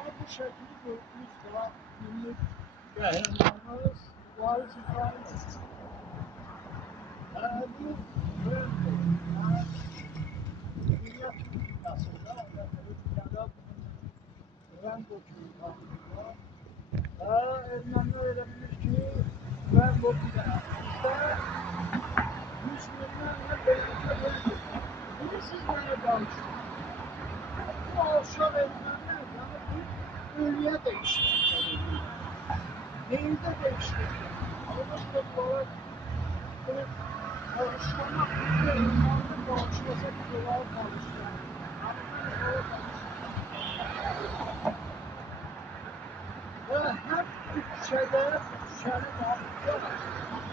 Yani bu şekilde gördüğünüz zaman büyük kahramanımız Varis İbrahim. Yani böyle yani dünya Türk dünyasında dünyada Rambo kültürü Ermeni öğrenmiş ki Rambo bizde Müslümanlarla birlikte öldü. Bunu siz bana danışın. Bu aşağı Ermeniler yani bu ölüye değiştirecek. Neyinde değiştirecek? Ama bunlar bunu bağışlamak bir Ermeni bağışlasa bir dolar bağışlar. Ve hem bütçede bütçenin altında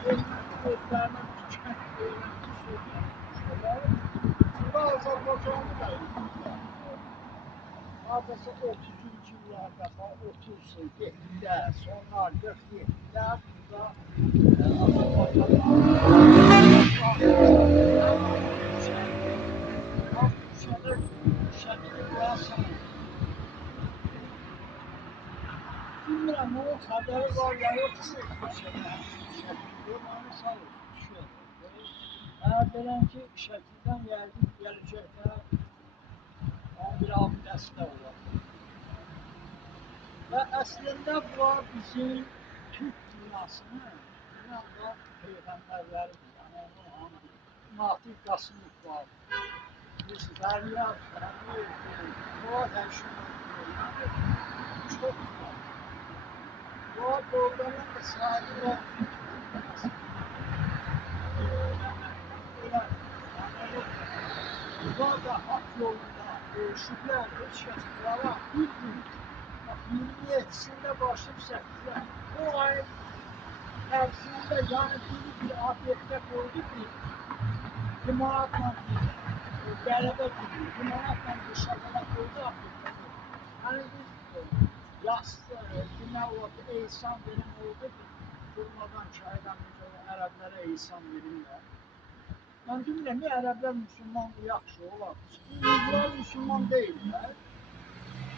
Ermeni özlerine bütçe öğrenmiş olan bütçeler ve Azerbaycan'ı da öğrenmişler. Adası 30-cu illərdə, 37-də, sonra 47-də burada Azərbaycanın şəkili qoyarsan. Bilmirəm, onun xəbəri var ya yoxsa şəkildə, onu sağ olsun, düşür. Belən ki, şəkildən gələcəkdə bir abidəsi də olar. Ve aslında bu bizim Türk dünyasının dünyada peygamberleridir. Yani Natif Qasımov var. Biz Zəriya, Fuad Həşimov var. Çok var. Bu doğrudan da sahibi var. Bu da hak yolunda dövüşürler. Hiç yazıklara bir gün 27'sinde başlayıp 8'de o ay ərzində yani bir afiyette koydu ki limonatla qələbə gidiyor. Limonatla bir şakala koydu afiyette koydu. Yani biz yastı, yine o eysan benim oldu ki durmadan çaydan Ərəblərə eysan verirlər. Ben bilmirəm ki Ərəblər Müslüman yaxşı olar. Bunlar Müslüman değiller.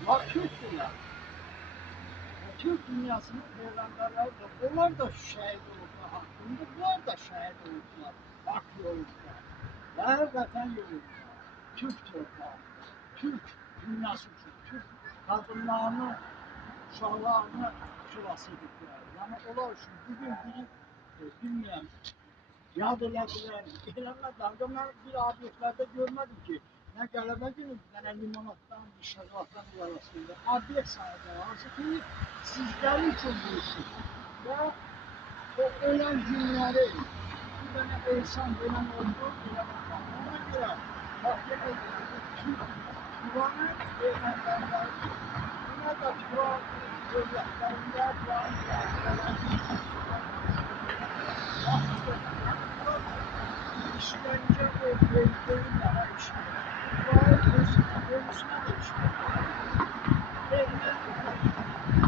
Var Türkdülər. Türk dünyasının peygamberleri de, onlar da şehit oldular hakkında, bunlar da şehit oldular hak yolunda. Ve vatan yolunda, Türk torpağında, Türk dünyası için, Türk kadınlarını, uşaqlarını xilas ediblər. Yani onlar için bugün biri, bilmirəm, yad elədilər, eləmədilər. Ben bir obyektlərdə görmədim ki, ne qələbə günü, ne limonatdan, bir şəqatdan arasında obyekt sahibi hansı ki, sizler için bu işi ve o ölen günleri bir tane eysan denen oldu, ona göre mahkeme edildi. Turan'ın peygamberleri, buna da Turan devletlerinde Turan işkence ve bölgeyi daha işkence. Turan ölüsüne de işkence.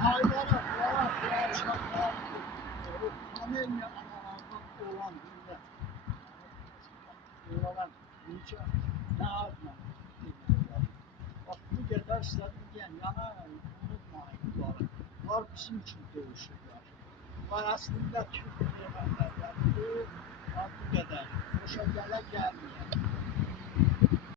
Hayvara, boğa, çaklar, Amerika analardan olan millet. Oralar nice, ne yapma. Bak bu kadar istedim diyen yana unutmayın bunları. Bunlar bizim için dövüşürler. Bunlar aslında Türk peygamberleri bu kadar. Boşa gələ gəlməyən.